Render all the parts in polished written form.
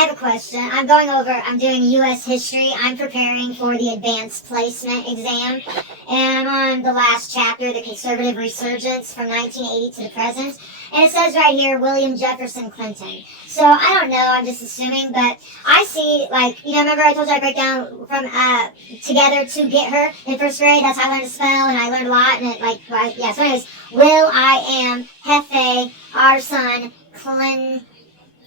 have a question. I'm doing U.S. history. I'm preparing for the advanced placement exam, and I'm on the last chapter, the conservative resurgence from 1980 to the present. And it says right here, William Jefferson Clinton. So I don't know, I'm just assuming, but I see, like, remember I told you I break down from together to get her in first grade? That's how I learned to spell, and I learned a lot, and yeah, so anyways, Will, I am, Hefe, our son, Clinton,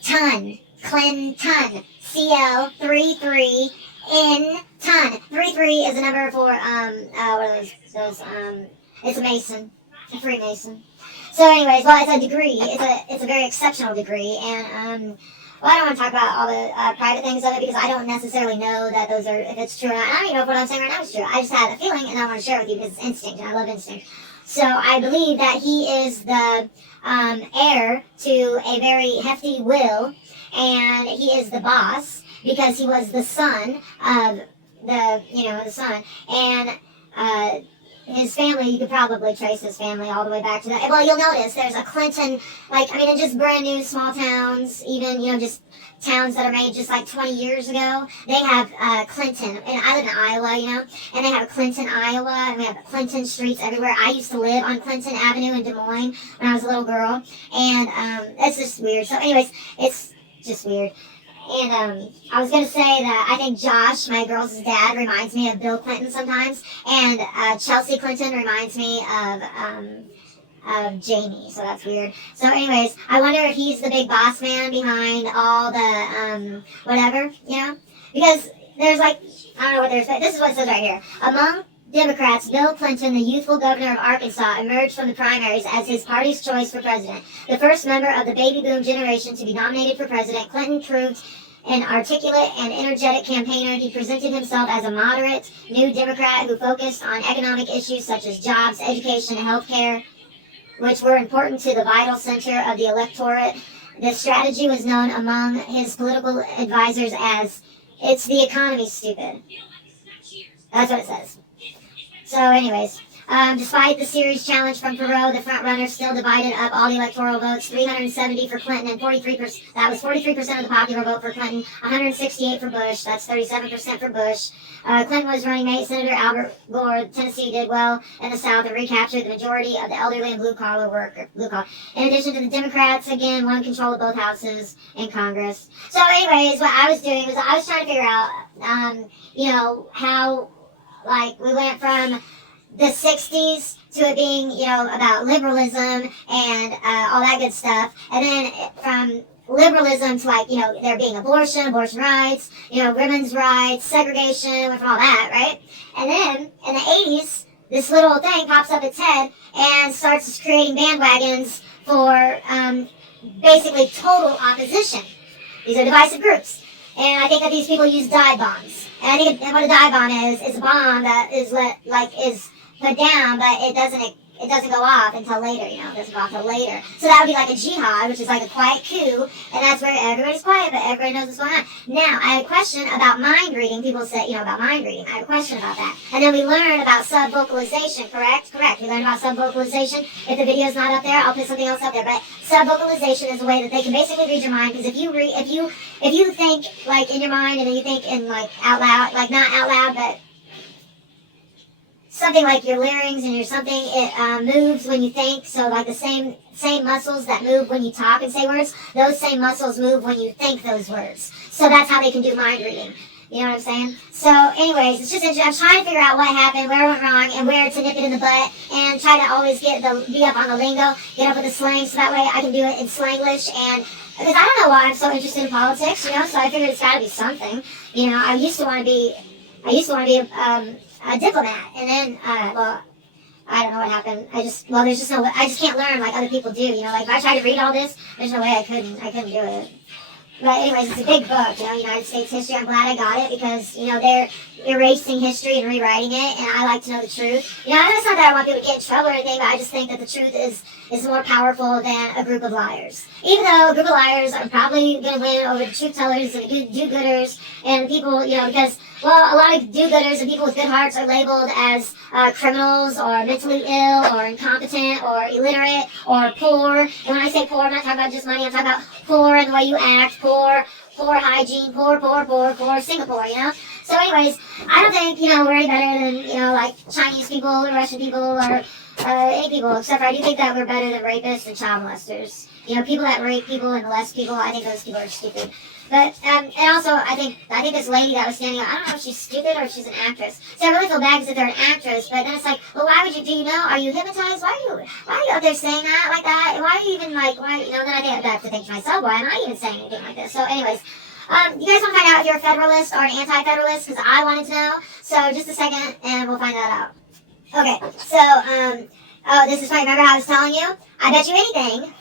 CL33 in ton. 33 is a number for, what are those, it's a Mason, a Freemason. So anyways, well, it's a degree. It's a very exceptional degree, and well, I don't want to talk about all the private things of it because I don't necessarily know that those are, if it's true or not. I don't even know if what I'm saying right now is true. I just had a feeling, and I want to share it with you because it's instinct, and I love instinct. So I believe that he is the heir to a very hefty will, and he is the boss because he was the son of the son, and his family, you could probably trace his family all the way back to that. Well, you'll notice there's a Clinton, in just brand new small towns, even, just towns that are made just like 20 years ago, they have Clinton. And I live in Iowa, and they have Clinton, Iowa, and we have Clinton streets everywhere. I used to live on Clinton Avenue in Des Moines when I was a little girl, and it's just weird. So anyways, it's just weird. And I was going to say that I think Josh, my girl's dad, reminds me of Bill Clinton sometimes. And Chelsea Clinton reminds me of Jamie. So that's weird. So anyways, I wonder if he's the big boss man behind all the whatever, Because there's I don't know what there's, but this is what it says right here. Among Democrats, Bill Clinton, the youthful governor of Arkansas, emerged from the primaries as his party's choice for president. The first member of the baby boom generation to be nominated for president, Clinton proved an articulate and energetic campaigner. He presented himself as a moderate, new Democrat who focused on economic issues such as jobs, education, and health care, which were important to the vital center of the electorate. This strategy was known among his political advisors as, "It's the economy, stupid." That's what it says. So anyways, despite the series challenge from Perot, the frontrunner still divided up all the electoral votes, 370 for Clinton and 43%, that was 43% of the popular vote for Clinton, 168 for Bush, that's 37% for Bush. Clinton was running mate. Senator Albert Gore, Tennessee, did well in the South and recaptured the majority of the elderly and blue-collar worker. In addition to the Democrats, again, won control of both houses in Congress. So anyways, what I was doing was I was trying to figure out, how, we went from the 60s to it being, about liberalism and all that good stuff. And then from liberalism to, there being abortion rights, women's rights, segregation, went from all that, right? And then in the 80s, this little thing pops up its head and starts creating bandwagons for basically total opposition. These are divisive groups. And I think that these people use dive bombs. And I think what a dive bomb is a bomb that is is put down, but it doesn't go off until later, it doesn't go off until later. So that would be like a jihad, which is like a quiet coup, and that's where everybody's quiet, but everybody knows what's going on. Now, I had a question about mind reading. People say, about mind reading. I have a question about that. And then we learned about sub-vocalization, correct? Correct. We learned about sub-vocalization. If the video's not up there, I'll put something else up there. But sub-vocalization is a way that they can basically read your mind, because if you think, in your mind, and then you think in, out loud, not out loud, but something like your larynx and your something, it moves when you think. So the same muscles that move when you talk and say words, those same muscles move when you think those words. So that's how they can do mind reading. You know what I'm saying? So anyways, it's just interesting. I'm trying to figure out what happened, where it went wrong, and where to nip it in the butt, and try to always be up on the lingo, get up with the slang, so that way I can do it in Slanglish. And because I don't know why I'm so interested in politics, so I figured it's got to be something. I used to want to be a diplomat, and then, I don't know what happened. There's just no way. I just can't learn like other people do, if I tried to read all this, there's no way I couldn't do it. But anyways, it's a big book, United States history. I'm glad I got it because, they're erasing history and rewriting it, and I like to know the truth. It's not that I want people to get in trouble or anything, but I just think that the truth is more powerful than a group of liars. Even though a group of liars are probably going to win over the truth tellers and the do-gooders and people, because, a lot of do-gooders and people with good hearts are labeled as criminals or mentally ill or incompetent or illiterate or poor. And when I say poor, I'm not talking about just money. I'm talking about poor in the way you act, poor poor hygiene, poor Singapore, you know? So anyways, I don't think, we're any better than, like Chinese people or Russian people or any people, except for I do think that we're better than rapists and child molesters. People that rape people and molest people, I think those people are stupid. But, and also, I think this lady that was standing up, I don't know if she's stupid or if she's an actress. So I really feel bad because if they're an actress, but then it's like, well, why would you, are you hypnotized? Why are you up there saying that like that? Why are you even like, then I think I have to think to myself, why am I even saying anything like this? So anyways, you guys want to find out if you're a Federalist or an anti-Federalist? Because I wanted to know. So just a second, and we'll find that out. Okay, so, oh, this is funny. Remember how I was telling you? I bet you anything.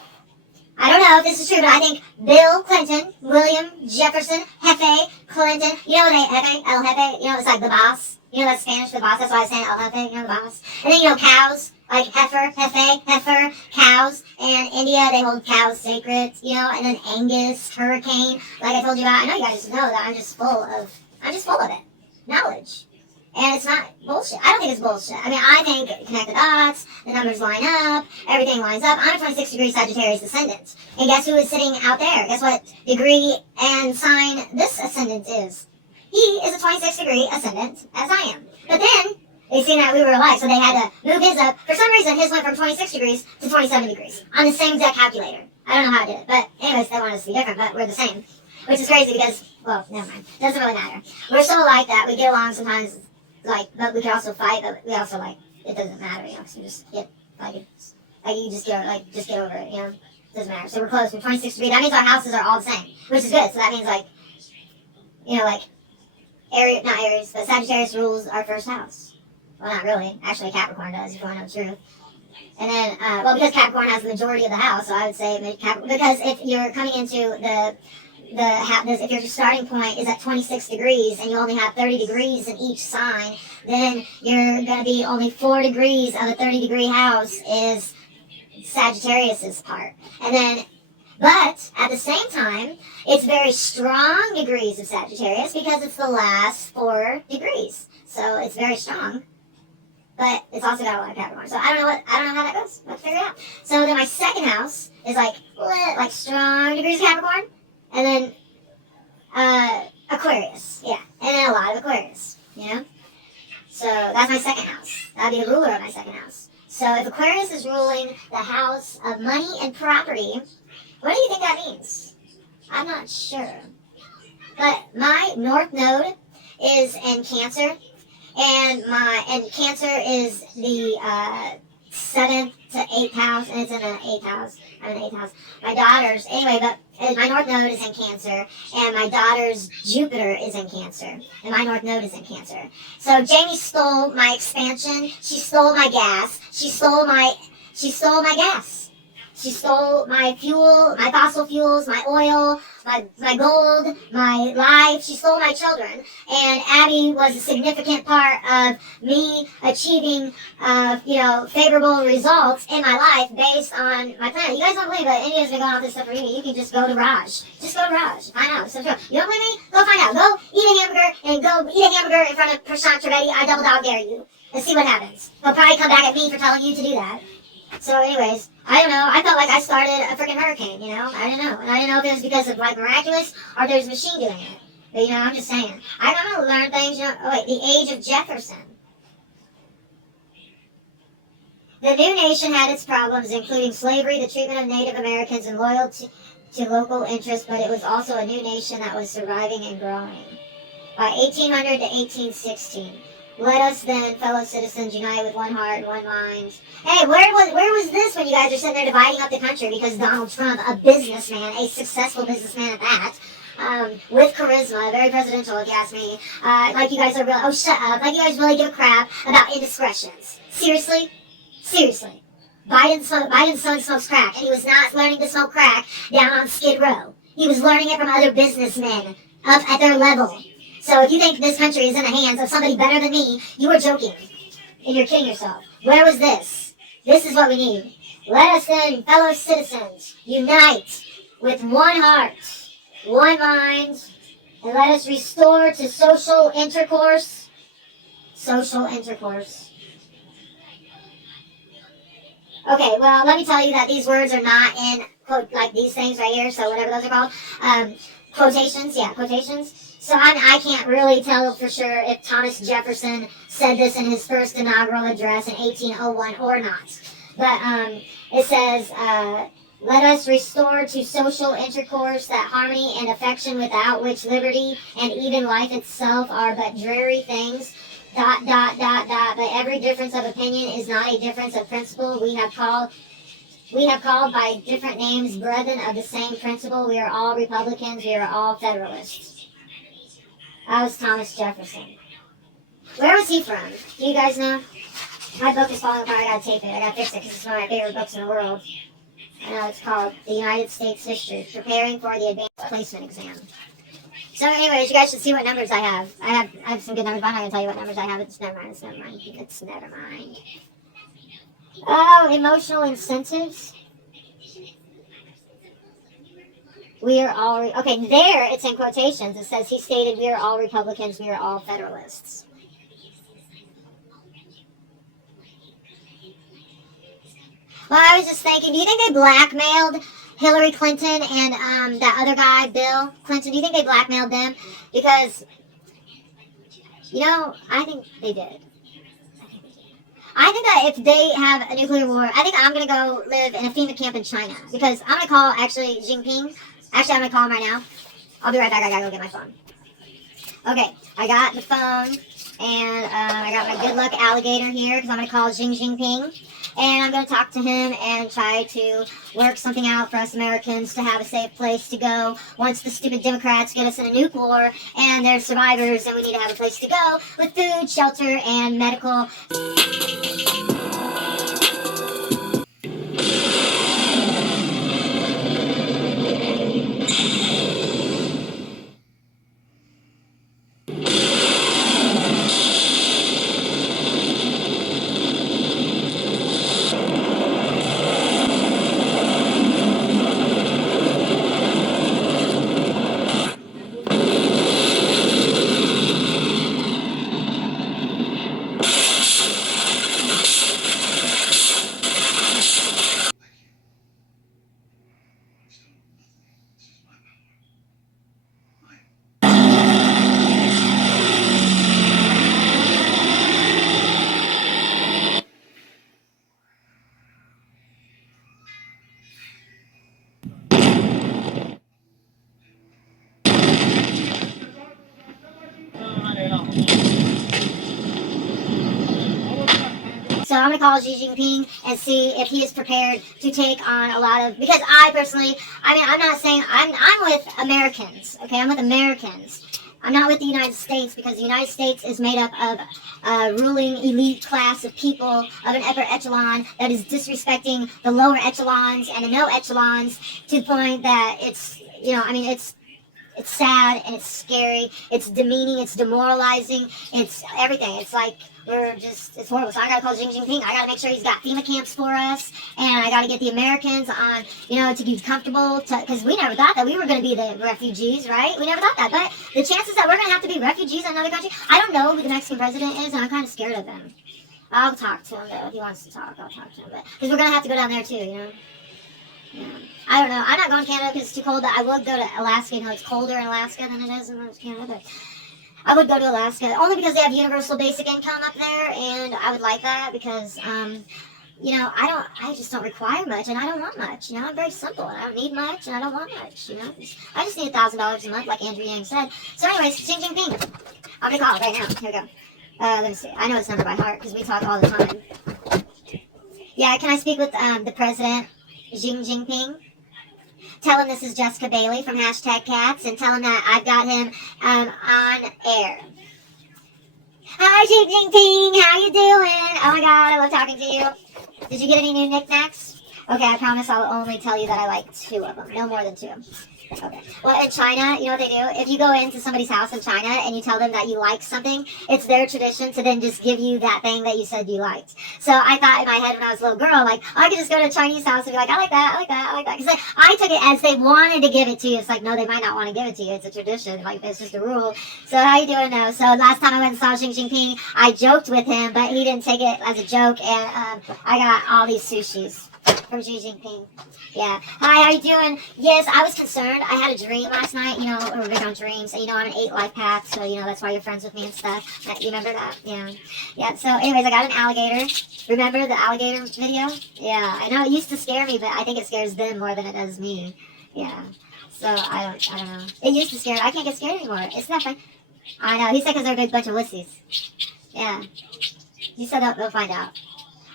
I don't know if this is true, but I think Bill Clinton, William Jefferson, Jefe Clinton, Jefe, El Jefe, it's like the boss. That's Spanish for the boss. That's why I was saying El Jefe, the boss. And then, cows, like heifer, cows. And India, they hold cows sacred, and then Angus, hurricane, like I told you about. I know you guys know that I'm just full of it. Knowledge. And it's not bullshit. I don't think it's bullshit. I mean, I think connect the dots, the numbers line up, everything lines up. I'm a 26-degree Sagittarius ascendant. And guess who is sitting out there? Guess what degree and sign this ascendant is? He is a 26-degree ascendant, as I am. But then, they seen that we were alike, so they had to move his up. For some reason, his went from 26 degrees to 27 degrees on the same exact calculator. I don't know how I did it. But anyways, they wanted us to be different, but we're the same. Which is crazy because, well, never mind. Doesn't really matter. We're so alike that we get along sometimes. But we can also fight, but we also, it doesn't matter, because we just get, you just get over it, It doesn't matter. So we're close. We're 26 degrees. That means our houses are all the same, which is good. So that means, Aries, not Aries, but Sagittarius rules our first house. Well, not really. Actually, Capricorn does, if you want to know the truth. And then, because Capricorn has the majority of the house, so I would say Capricorn, because if you're coming into if your starting point is at 26 degrees and you only have 30 degrees in each sign, then you're going to be only 4 degrees of a 30-degree house is Sagittarius's part. And then, but at the same time, it's very strong degrees of Sagittarius because it's the last 4 degrees. So it's very strong. But it's also got a lot of Capricorn. So I don't know how that goes. Let's figure it out. So then my second house is like strong degrees of Capricorn. And then, Aquarius, yeah. And then a lot of Aquarius, So that's my second house. That'd be the ruler of my second house. So if Aquarius is ruling the house of money and property, what do you think that means? I'm not sure. But my North Node is in Cancer, and Cancer is the 7th to 8th house, and it's in the 8th house. I'm in the 8th house. My daughter's, but my North Node is in Cancer, and my daughter's Jupiter is in Cancer, and my North Node is in Cancer. So Jamie stole my expansion. She stole my gas. She stole my gas. She stole my fuel, my fossil fuels, my oil, my gold, my life. She stole my children. And Abby was a significant part of me achieving, favorable results in my life based on my planet. You guys don't believe it. India's been going off this stuff for me. You can just go to Raj. Just go to Raj. Find out. So you don't believe me? Go find out. Go eat a hamburger in front of Prashant Trivedi. I double dog dare you. And see what happens. He'll probably come back at me for telling you to do that. So anyways, I don't know. I felt like I started a freaking hurricane, I didn't know. And I didn't know if it was because of, miraculous or there's a machine doing it. But, I'm just saying. I don't know. Learn things, the age of Jefferson. The new nation had its problems, including slavery, the treatment of Native Americans, and loyalty to local interests, but it was also a new nation that was surviving and growing. By 1800 to 1816. Let us then, fellow citizens, unite with one heart and one mind. Hey, where was this when you guys are sitting there dividing up the country because Donald Trump, a businessman, a successful businessman at that, with charisma, very presidential if you ask me, you guys are really, shut up, you guys really give a crap about indiscretions. Seriously? Seriously. Biden's son smokes crack, and he was not learning to smoke crack down on Skid Row. He was learning it from other businessmen up at their level. So if you think this country is in the hands of somebody better than me, you are joking. And you're kidding yourself. Where was this? This is what we need. Let us then, fellow citizens, unite with one heart, one mind, and let us restore to social intercourse. Social intercourse. Okay, well, let me tell you that these words are not in, quote, these things right here, so whatever those are called. Quotations, yeah, quotations. So I can't really tell for sure if Thomas Jefferson said this in his first inaugural address in 1801 or not. But it says, let us restore to social intercourse that harmony and affection without which liberty and even life itself are but dreary things. ... But every difference of opinion is not a difference of principle. We have called by different names brethren of the same principle. We are all Republicans. We are all Federalists. That was Thomas Jefferson. Where was he from? Do you guys know? My book is falling apart. I gotta tape it. I gotta fix it because it's one of my favorite books in the world. I know it's called The United States History, Preparing for the Advanced Placement Exam. So anyways, you guys should see what numbers I have. I have some good numbers, but I'm not going to tell you what numbers I have. It's never mind. Oh, emotional incentives. We are all... Okay, there it's in quotations. It says he stated we are all Republicans, we are all Federalists. Well, I was just thinking, do you think they blackmailed Hillary Clinton and that other guy, Bill Clinton? Do you think they blackmailed them? Because, I think they did. I think that if they have a nuclear war, I think I'm going to go live in a FEMA camp in China. Because I'm going to call, actually, Jinping. Actually, I'm going to call him right now. I'll be right back. I got to go get my phone. Okay, I got the phone. And I got my good luck alligator here because I'm going to call Xi Jinping. And I'm going to talk to him and try to work something out for us Americans to have a safe place to go once the stupid Democrats get us in a nuke war and they're survivors and we need to have a place to go with food, shelter, and medical. So I'm going to call Xi Jinping and see if he is prepared to take on a lot of... Because I personally, I'm not saying... I'm with Americans, okay? I'm with Americans. I'm not with the United States because the United States is made up of a ruling elite class of people of an upper echelon that is disrespecting the lower echelons and the no echelons to the point that it's, it's sad and it's scary, it's demeaning, it's demoralizing, it's everything. It's like it's horrible. So I gotta call Xi Jinping. I gotta make sure he's got FEMA camps for us, and I gotta get the Americans on, to be comfortable, because we never thought that we were gonna be the refugees, right? We never thought that, but the chances that we're gonna have to be refugees in another country, I don't know who the Mexican president is, and I'm kind of scared of him. I'll talk to him though. If he wants to talk, I'll talk to him, because we're gonna have to go down there too, Yeah. I don't know. I'm not going to Canada because it's too cold. I would go to Alaska. It's colder in Alaska than it is in Canada. But I would go to Alaska only because they have universal basic income up there, and I would like that because, I just don't require much, and I don't want much. I'm very simple, and I don't need much, and I don't want much. I just need $1,000 a month, like Andrew Yang said. So, anyways, Xi Jinping. I'm gonna call it right now. Here we go. Let me see. I know his number by heart because we talk all the time. Yeah, can I speak with the president? Xi Jinping. Tell him this is Jessica Bailey from #Cats, and tell him that I've got him on air. Hi, Xi Jinping. How you doing? Oh my God, I love talking to you. Did you get any new knickknacks? Okay, I promise I'll only tell you that I like 2 of them. No more than 2. Okay. Well, in China, you know what they do? If you go into somebody's house in China and you tell them that you like something, it's their tradition to then just give you that thing that you said you liked. So I thought in my head when I was a little girl, like, I could just go to a Chinese house and be like, I like that, I like that, I like that. Because I took it as they wanted to give it to you. It's like, no, they might not want to give it to you. It's a tradition. Like, it's just a rule. So how you doing now? So last time I went and saw Xi Jinping, I joked with him, but he didn't take it as a joke. And I got all these sushis. From Xi Jinping. Yeah. Hi, how you doing? Yes, I was concerned. I had a dream last night, you know, we're big on dreams. And, you know, I'm an 8 life path, so, you know, that's why you're friends with me and stuff. You remember that? Yeah. Yeah, so anyways, I got an alligator. Remember the alligator video? Yeah, I know it used to scare me, but I think it scares them more than it does me. Yeah. So, I don't know. It used to scare, I can't get scared anymore. It's nothing. I know, he said because they're a big bunch of wussies. Yeah. He said they'll find out.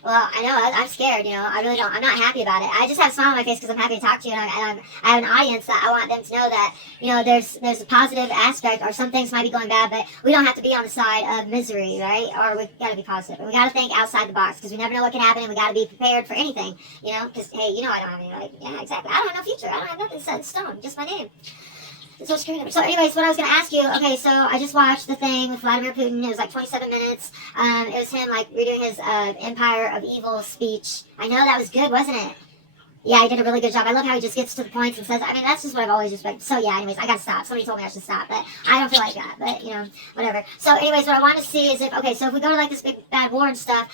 Well, I know, I'm scared, you know, I really don't, I'm not happy about it. I just have a smile on my face because I'm happy to talk to you, and I have an audience that I want them to know that, you know, there's a positive aspect, or some things might be going bad, but we don't have to be on the side of misery, right? Or we gotta be positive, and we gotta think outside the box, because we never know what can happen, and we gotta be prepared for anything, you know, because, hey, you know I don't have any, like, yeah, exactly, I don't have no future, I don't have nothing set in stone, just my name. So anyways, what I was going to ask you, okay, so I just watched the thing with Vladimir Putin. It was like 27 minutes. It was him like redoing his Empire of Evil speech. I know that was good, wasn't it? Yeah, he did a really good job. I love how he just gets to the points and says, I mean, that's just what I've always respected. So yeah, anyways, I got to stop. Somebody told me I should stop, but I don't feel like that, but you know, whatever. So anyways, what I want to see is okay, so if we go to like this big bad war and stuff,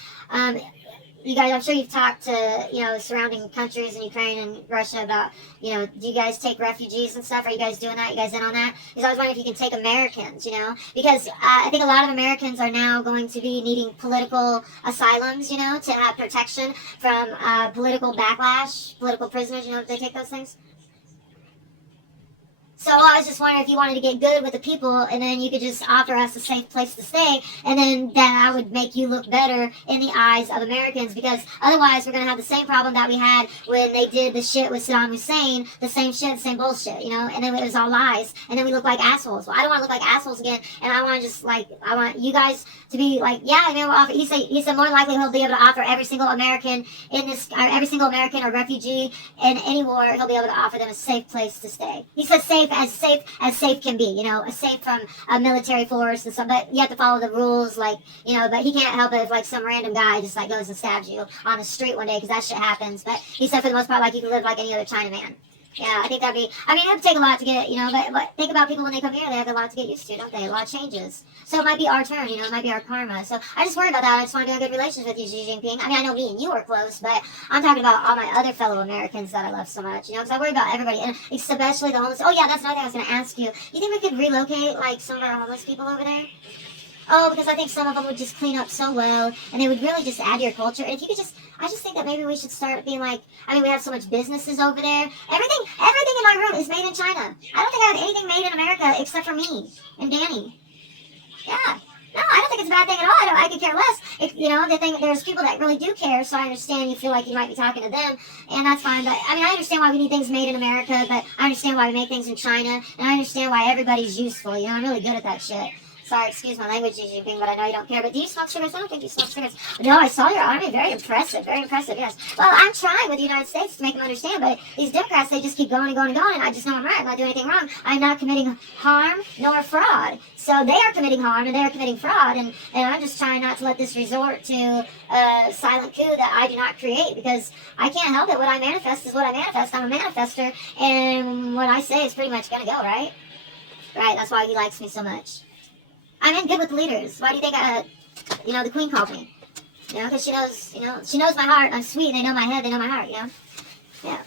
you guys, I'm sure you've talked to, you know, surrounding countries in Ukraine and Russia about, you know, do you guys take refugees and stuff? Are you guys doing that? You guys in on that? Because I was wondering if you can take Americans, you know, because I think a lot of Americans are now going to be needing political asylums, you know, to have protection from political backlash, political prisoners, you know, if they take those things. So I was just wondering if you wanted to get good with the people, and then you could just offer us a safe place to stay, and then that would make you look better in the eyes of Americans, because otherwise we're going to have the same problem that we had when they did the shit with Saddam Hussein, the same shit, the same bullshit, you know, and then it was all lies, and then we look like assholes. Well, I don't want to look like assholes again, and I want to just, like, I want you guys to be like, yeah, I mean, we'll offer, he said more likely he'll be able to offer every single American in this, or every single American or refugee in any war, he'll be able to offer them a safe place to stay. He says safe as safe can be, you know, a safe from a military force and stuff, but you have to follow the rules, like, you know, but he can't help it if, like, some random guy just, like, goes and stabs you on the street one day, because that shit happens, but he said for the most part, like, you can live like any other Chinaman. Yeah, I think that'd be, I mean, it would take a lot to get, you know, but think about people when they come here, they have a lot to get used to, don't they? A lot of changes. So it might be our turn, you know, it might be our karma. So I just worry about that. I just want to do a good relationship with you, Xi Jinping. I mean, I know me and you are close, but I'm talking about all my other fellow Americans that I love so much, you know, because I worry about everybody, and especially the homeless. Oh, yeah, that's another thing I was going to ask you. You think we could relocate, like, some of our homeless people over there? Oh, because I think some of them would just clean up so well, and they would really just add to your culture. And if you could just, I just think that maybe we should start being like, I mean, we have so much businesses over there. Everything in my room is made in China. I don't think I have anything made in America except for me and Danny. Yeah. No, I don't think it's a bad thing at all. I could care less. You know, the thing, there's people that really do care, so I understand you feel like you might be talking to them, and that's fine. But, I mean, I understand why we need things made in America, but I understand why we make things in China, and I understand why everybody's useful. You know, I'm really good at that shit. Sorry, excuse my language, Xi Jinping, but I know you don't care. But do you smoke cigarettes? I don't think you smoke cigarettes. No, I saw your army. Very impressive, yes. Well, I'm trying with the United States to make them understand, but these Democrats, they just keep going and going and going, and I just know I'm right. I'm not doing anything wrong. I'm not committing harm nor fraud. So they are committing harm, and they are committing fraud, and I'm just trying not to let this resort to a silent coup that I do not create, because I can't help it. What I manifest is what I manifest. I'm a manifester, and what I say is pretty much going to go, right? Right, that's why he likes me so much. I'm in good with the leaders. Why do you think you know, the Queen called me? You know, because she knows my heart. I'm sweet. They know my head. They know my heart, you know? Yeah.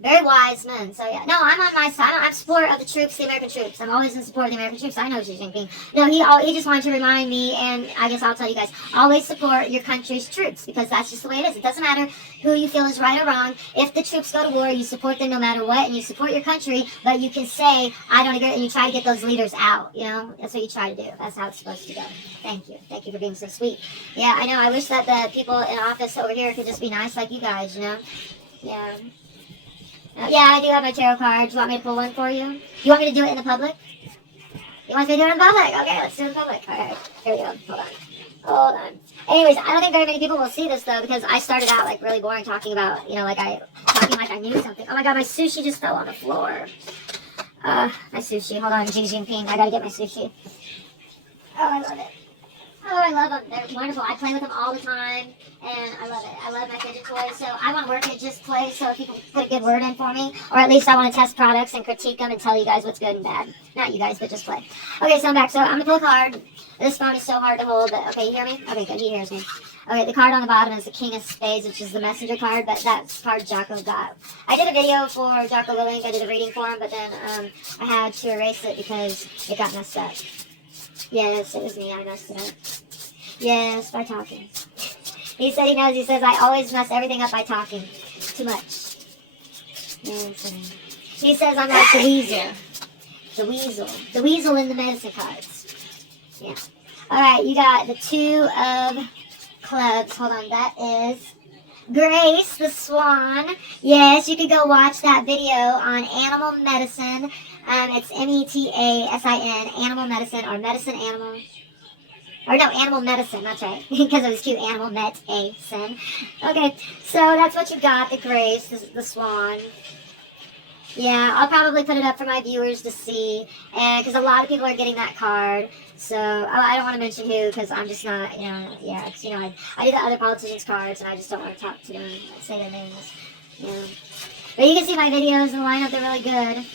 Very wise men. So, yeah. No, I'm on my side. I'm support of the troops, the American troops. I'm always in support of the American troops. I know Xi Jinping. No, he just wanted to remind me, and I guess I'll tell you guys, always support your country's troops, because that's just the way it is. It doesn't matter who you feel is right or wrong. If the troops go to war, you support them no matter what, and you support your country, but you can say, I don't agree, and you try to get those leaders out, you know? That's what you try to do. That's how it's supposed to go. Thank you. Thank you for being so sweet. Yeah, I know. I wish that the people in office over here could just be nice like you guys, you know? Yeah. Yeah, I do have my tarot cards. You want me to pull one for you? You want me to do it in the public? You want me to do it in public? Okay, let's do it in public. Alright, here we go. Hold on. Anyways, I don't think very many people will see this, though, because I started out, like, really boring, talking about, you know, talking like I knew something. Oh my god, my sushi just fell on the floor. My sushi. Hold on, Xi Jinping. I gotta get my sushi. Oh, I love it. Oh, I love them. They're wonderful. I play with them all the time, and I love it. I love my fidget toys, so I want to work at Just Play, so if you can put a good word in for me, or at least I want to test products and critique them and tell you guys what's good and bad. Not you guys, but Just Play. Okay, so I'm back. So I'm going to pull a card. This phone is so hard to hold, but okay, you hear me? Okay, good. He hears me. Okay, the card on the bottom is the King of Spades, which is the messenger card, but that card Jocko got. I did a video for Jocko Willink. I did a reading for him, but then I had to erase it because it got messed up. Yes, it was me. I messed it up. Yes, by talking. He said he knows. He says, I always mess everything up by talking. Too much. Yes, he says I'm like the weasel. The weasel. The weasel in the medicine cards. Yeah. Alright, you got the 2 of clubs. Hold on, that is Grace, the swan. Yes, you could go watch that video on animal medicine. It's METASIN, animal medicine, or medicine animal. Or no, animal medicine, that's right. Because it was cute, animal medicine. Okay, so that's what you got, the Grace, the swan. Yeah, I'll probably put it up for my viewers to see, and because a lot of people are getting that card. So I don't want to mention who, because I'm just not, yeah, because I do the other politicians' cards, and I just don't want to talk to them, say their names. But you can see my videos in the lineup; they're really good.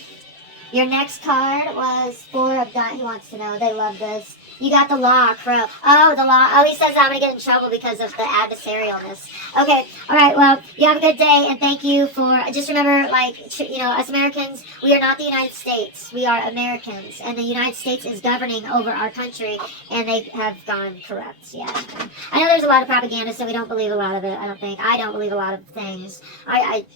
Your next card was 4 of Diamonds. Who wants to know? They love this. You got the Law, Crow. Oh, the Law. Oh, he says I'm going to get in trouble because of the adversarialness. Okay. All right. Well, you have a good day, and thank you for... Just remember, us Americans, we are not the United States. We are Americans, and the United States is governing over our country, and they have gone corrupt. Yeah. I know there's a lot of propaganda, so we don't believe a lot of it, I don't think. I don't believe a lot of things.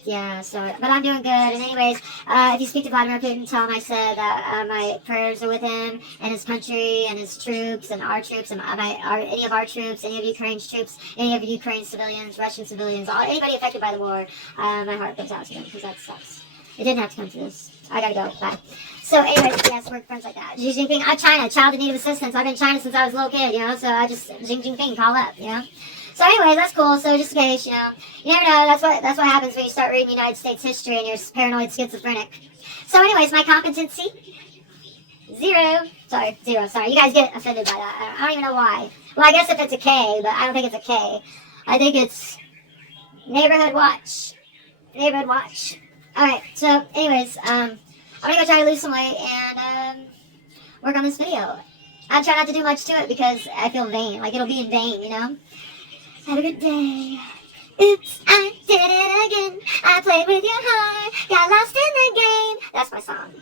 Yeah, so... But I'm doing good. And anyways, if you speak to Vladimir Putin, tell him I said that my prayers are with him and his country and his troops and our troops and any of our troops, any of Ukraine's troops, any of Ukraine's civilians, Russian civilians, anybody affected by the war. My heart goes out to them because that sucks. It didn't have to come to this. I gotta go. Bye. So anyways, yes, we're friends like that. Xi Jinping, I'm China, child in need of assistance. I've been in China since I was a little kid, so I just, Xi Jinping, call up, So anyways, that's cool. So just in case, you never know. That's what happens when you start reading United States history and you're paranoid schizophrenic. So anyways, my competency, 0. Sorry, 0. Sorry, you guys get offended by that. I don't even know why. Well, I guess if it's a K, but I don't think it's a K. I think it's neighborhood watch. Neighborhood watch. All right. So anyways, I'm gonna go try to lose some weight and work on this video. I try not to do much to it because I feel vain. Like it'll be in vain, Have a good day. Oops, I did it again. I played with your heart, got lost in the game. That's my song.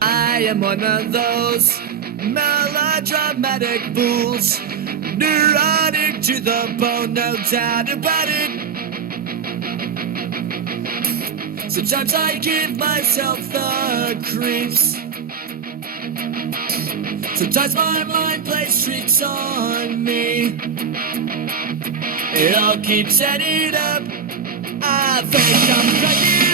I am one of those melodramatic fools, neurotic to the bone, no doubt about it. Sometimes I give myself the creeps. Sometimes my mind plays tricks on me. It all keeps adding up. I think I'm crazy.